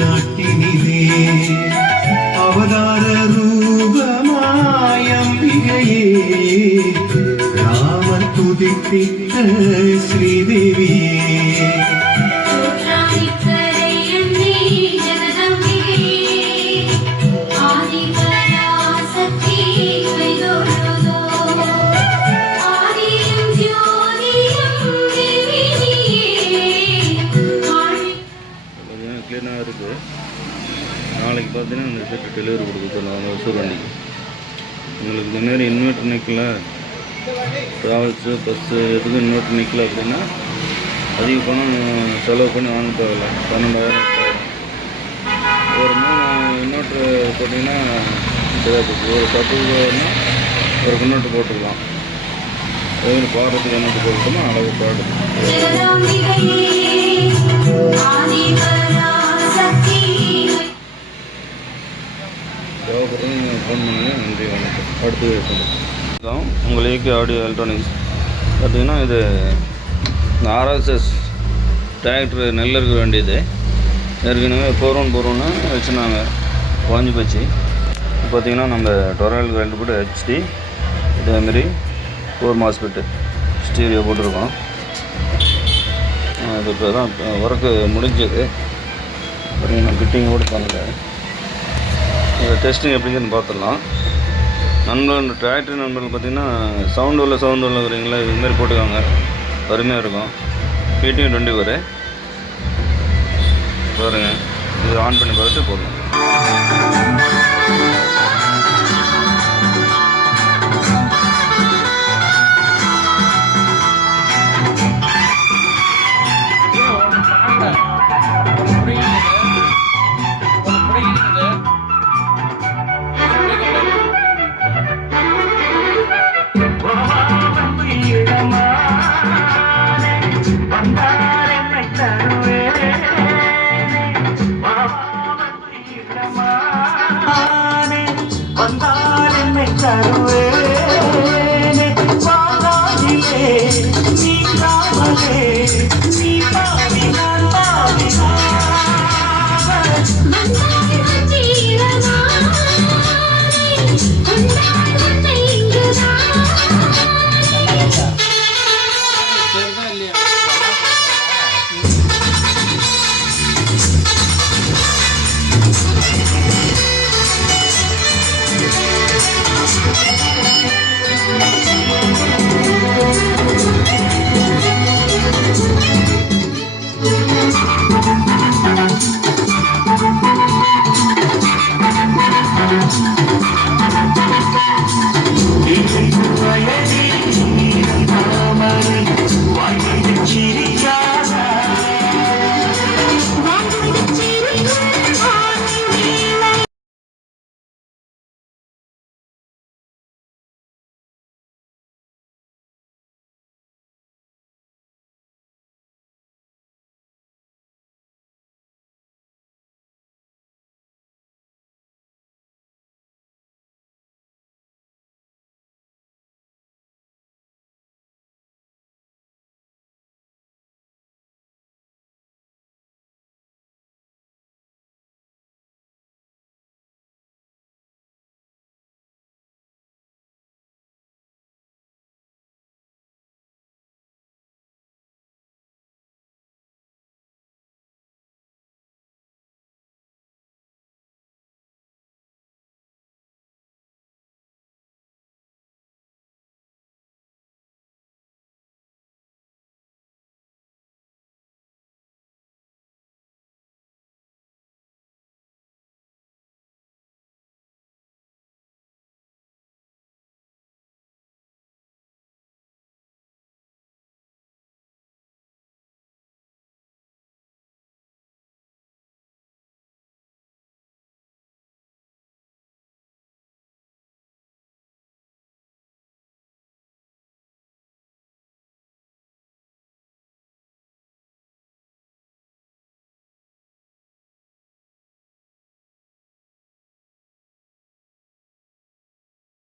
நாட்டினிலே அவதார ரூபமாயம்பிகையே ராமன் துதித்திட்ட ஸ்ரீதேவியே க்ளீனாக இருக்குது. நாளைக்கு பார்த்தீங்கன்னா இந்த செட்டு டெலிவரி கொடுக்க சொல்லுவாங்க ஒசூர் வண்டிக்கு. உங்களுக்கு இந்தமாரி இன்வெர்ட்டர் நிற்கல, ட்ராவல்ஸு பஸ்ஸு எதுக்கும் இன்வெர்ட்டர் நிற்கல அப்படின்னா அதிக பணம் செலவு பண்ணி வாங்க தேவையில்ல. 12,000 ஒரு 3 இன்வெர்ட்ரு போட்டிங்கன்னா ஒரு சத்துனா ஒரு இன்வெர்ட்ரு போட்டுக்கலாம். அதேமாதிரி பாடுறதுக்கு இன்வெர்ட்ரு போட்டுட்டோம்னா அளவு பாடு தேவைப்படுறது நீங்கள் ஃபோன் பண்ணுங்கள். நன்றி, வணக்கம். அடுத்து தான் உங்கள் ஏகே ஆடியோ எலக்ட்ரானிக்ஸ் பார்த்திங்கன்னா இது RSS டிராக்டர் நெல் இருக்க வேண்டியது. ஏற்கனவே 4-1 வச்சுனாங்க, குறைஞ்சி போச்சு. பார்த்திங்கன்னா நம்ம 12 2 போட்டு HD இதேமாரி 4 மாஸ்பெட்டு ஸ்டீரியோ போட்டிருக்கோம். அது இப்போ தான் ஒர்க்கு முடிஞ்சது. பார்த்திங்கன்னா ஃபிட்டிங் கூட பண்ணல. இந்த டெஸ்டிங் எப்படிங்கன்னு பார்த்துடலாம். நண்பர்கள் டிராக்டர் நண்பர்கள் பார்த்திங்கன்னா சவுண்டு இருக்கிறீங்களா, இதுமாரி போட்டுக்காங்க, அருமையாக இருக்கும். PTM 20 வரும் பாருங்கள். இது ஆன் பண்ணி பார்த்துட்டு போடலாம்.